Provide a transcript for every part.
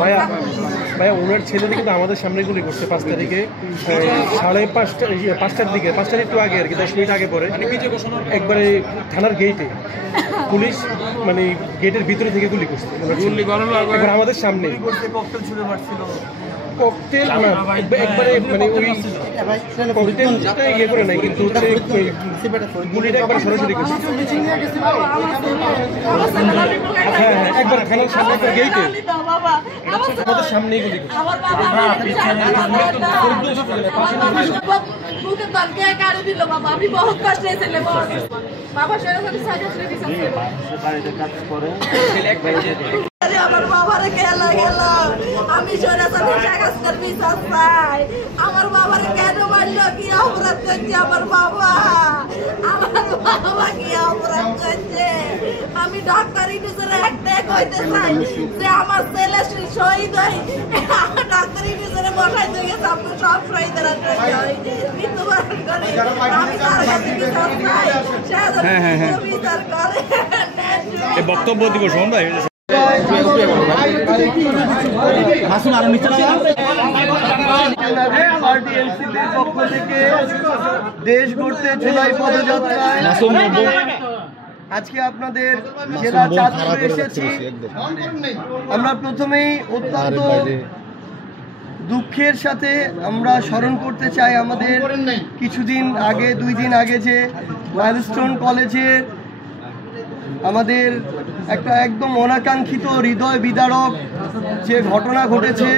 ভাইয়া ওনার ছেলেটি কিন্তু আমাদের সামনে গুলি করছে 5 তারিখে 5:30টার দিকে, 5টার একটু আগে আর কি, 10 মিনিট আগে পরে একবারে থানার গেটে পুলিশ মানে গেটের ভিতরে থেকে গুলি করছে এবার আমাদের সামনে। ককটেল একবারে মানে ওই ককটেলটা ইয়ে করে নাই, কিন্তু হচ্ছে গুলিটা একবার সরাসরি করছে। হ্যাঁ হ্যাঁ, একবার থানার সামনে একটা গেটে আমাদের সামনেই গুলি করছে। আমার বাবার খেলা গেল, আমি আমার বাবার কেন মারলো, কি অপরাধ করছে আমার বাবা, কি অপরাধ করছে। আমি ডাক্তারি নিজের একটাই কইতে চাই যে আমার ছেলে শহীদ হয়, ডাক্তারি নিজের বসাই দিয়ে আমরা সব শহীদের মৃত্যুবরণ করে। আমি তার কাছে বিচার চাই, বিচার করে বক্তব্য দিব শোন ভাই। দেশ গড়তে জুলাই পদযাত্রায় আজকে আপনাদের জেলা চাঁদপুরে এসেছি। আমরা প্রথমেই অত্যন্ত দুঃখের সাথে আমরা স্মরণ করতে চাই আমাদের কিছুদিন আগে, 2 দিন আগে যে মাইলস্টোন কলেজের আমাদের একটা একদম অনাকাঙ্ক্ষিত হৃদয় বিদারক যে ঘটনা ঘটেছে।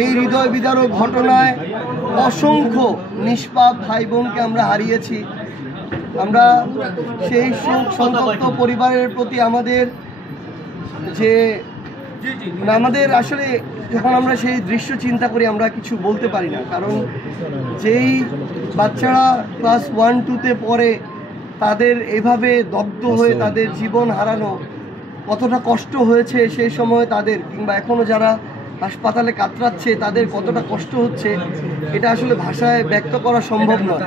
এই হৃদয় বিদারক ঘটনায় অসংখ্য নিষ্পাপ ভাই বোনকে আমরা হারিয়েছি। আমরা সেই শোক সন্তপ্ত পরিবারের প্রতি আমাদের আসলে যখন আমরা সেই দৃশ্য চিন্তা করি আমরা কিছু বলতে পারি না, কারণ যেই বাচ্চারা ক্লাস 1-2-তে পড়ে তাদের এভাবে দগ্ধ হয়ে তাদের জীবন হারানো কতটা কষ্ট হয়েছে সেই সময় তাদের, কিংবা এখনও যারা হাসপাতালে কাতরাচ্ছে, তাদের কতটা কষ্ট হচ্ছে, এটা আসলে ভাষায় ব্যক্ত করা সম্ভব নয়।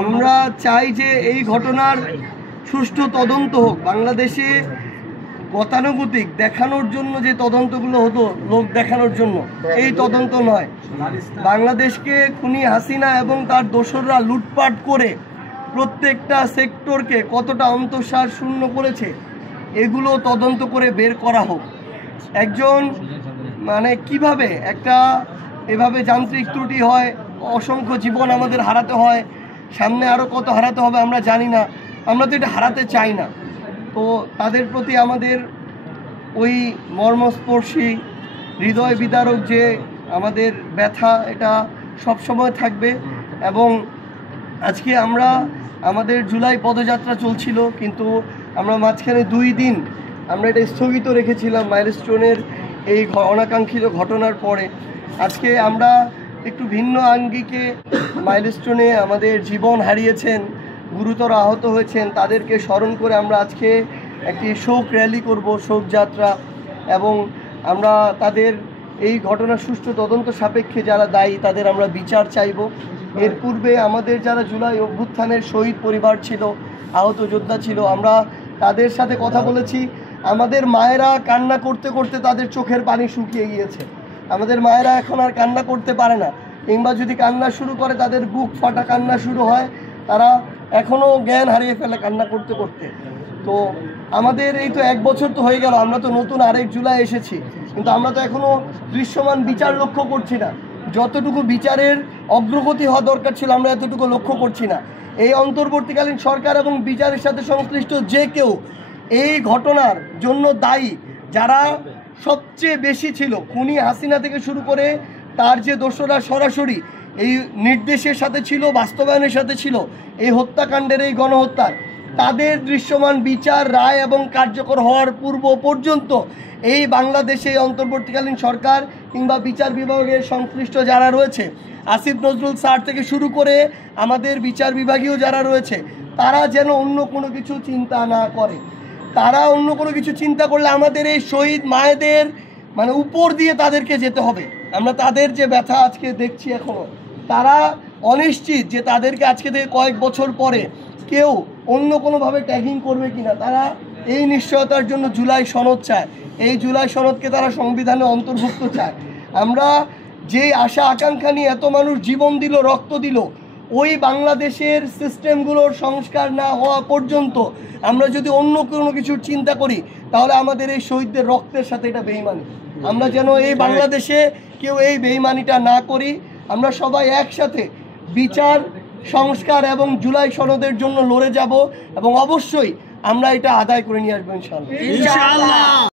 আমরা চাই যে এই ঘটনার সুষ্ঠু তদন্ত হোক। বাংলাদেশে গতানুগতিক দেখানোর জন্য যে তদন্তগুলো হতো, লোক দেখানোর জন্য, এই তদন্ত নয়। বাংলাদেশকে খুনি হাসিনা এবং তার দোসররা লুটপাট করে প্রত্যেকটা সেক্টরকে কতটা অন্তঃসার শূন্য করেছে, এগুলো তদন্ত করে বের করা হোক। একজন কিভাবে একটা এভাবে যান্ত্রিক ত্রুটি হয়, অসংখ্য জীবন আমাদের হারাতে হয়, সামনে আরও কত হারাতে হবে আমরা জানি না, আমরা তো এটা হারাতে চাই না। তো তাদের প্রতি আমাদের ওই মর্মস্পর্শী হৃদয় বিদারক যে আমাদের ব্যথা, এটা সবসময় থাকবে। এবং আজকে আমাদের জুলাই পদযাত্রা চলছিল, কিন্তু আমরা মাঝখানে 2 দিন আমরা এটা স্থগিত রেখেছিলাম মাইলস্টোনের এই অনাকাঙ্ক্ষিত ঘটনার পরে। আজকে আমরা একটু ভিন্ন আঙ্গিকে মাইলস্টোনে আমাদের জীবন হারিয়েছেন, গুরুতর আহত হয়েছেন, তাদেরকে স্মরণ করে আমরা আজকে একটি শোক র্যালি করব, শোকযাত্রা। এবং আমরা তাদের এই ঘটনার সুষ্ঠু তদন্ত সাপেক্ষে যারা দায়ী তাদের আমরা বিচার চাইব। এর পূর্বে আমাদের যারা জুলাই অভ্যুত্থানের শহীদ পরিবার ছিল, আহত যোদ্ধা ছিল, আমরা তাদের সাথে কথা বলেছি। আমাদের মায়েরা কান্না করতে করতে তাদের চোখের পানি শুকিয়ে গিয়েছে। আমাদের মায়েরা এখন আর কান্না করতে পারে না, কিংবা যদি কান্না শুরু করে তাদের বুক ফাটা কান্না শুরু হয়, তারা এখনও জ্ঞান হারিয়ে ফেলে কান্না করতে করতে। তো আমাদের এই তো 1 বছর তো হয়ে গেল, আমরা তো নতুন আরেক জুলাই এসেছি, কিন্তু আমরা তো এখনও দৃশ্যমান বিচার লক্ষ্য করছি না। যতটুকু বিচারের অগ্রগতি হওয়া দরকার ছিল আমরা এতটুকু লক্ষ্য করছি না। এই অন্তর্বর্তীকালীন সরকার এবং বিচারের সাথে সংশ্লিষ্ট যে কেউ এই ঘটনার জন্য দায়ী, যারা সবচেয়ে বেশি ছিল, খুনি হাসিনা থেকে শুরু করে তার যে দোসররা সরাসরি এই নির্দেশের সাথে ছিল, বাস্তবায়নের সাথে ছিল এই হত্যাকাণ্ডের, এই গণহত্যার, তাদের দৃশ্যমান বিচার, রায় এবং কার্যকর হওয়ার পূর্ব পর্যন্ত এই বাংলাদেশে অন্তর্বর্তীকালীন সরকার কিংবা বিচার বিভাগের সংশ্লিষ্ট যারা রয়েছে, আসিফ নজরুল স্যার থেকে শুরু করে আমাদের বিচার বিভাগীয় যারা রয়েছে, তারা যেন অন্য কোনো কিছু চিন্তা না করে। তারা অন্য কোনো কিছু চিন্তা করলে আমাদের এই শহীদ মায়েদের উপর দিয়ে তাদেরকে যেতে হবে। আমরা তাদের যে ব্যথা আজকে দেখছি এখনও, তারা অনিশ্চিত যে তাদেরকে আজকে থেকে কয়েক বছর পরে কেউ অন্য কোনোভাবে ট্যাগিং করবে কিনা। তারা এই নিশ্চয়তার জন্য জুলাই সনদ চায়, এই জুলাই সনদকে তারা সংবিধানে অন্তর্ভুক্ত চায়। আমরা যেই আশা আকাঙ্ক্ষা নিয়ে এত মানুষ জীবন দিল, রক্ত দিল, ওই বাংলাদেশের সিস্টেমগুলোর সংস্কার না হওয়া পর্যন্ত আমরা যদি অন্য কোনো কিছুর চিন্তা করি, তাহলে আমাদের এই শহীদদের রক্তের সাথে এটা বেইমানি। আমরা যেন এই বাংলাদেশে কেউ এই বেইমানিটা না করি। আমরা সবাই একসাথে বিচার, সংস্কার এবং জুলাই সনদের জন্য লড়ে যাব, এবং অবশ্যই আমরা এটা আদায় করে নিয়ে আসবো ইনশাআল্লাহ।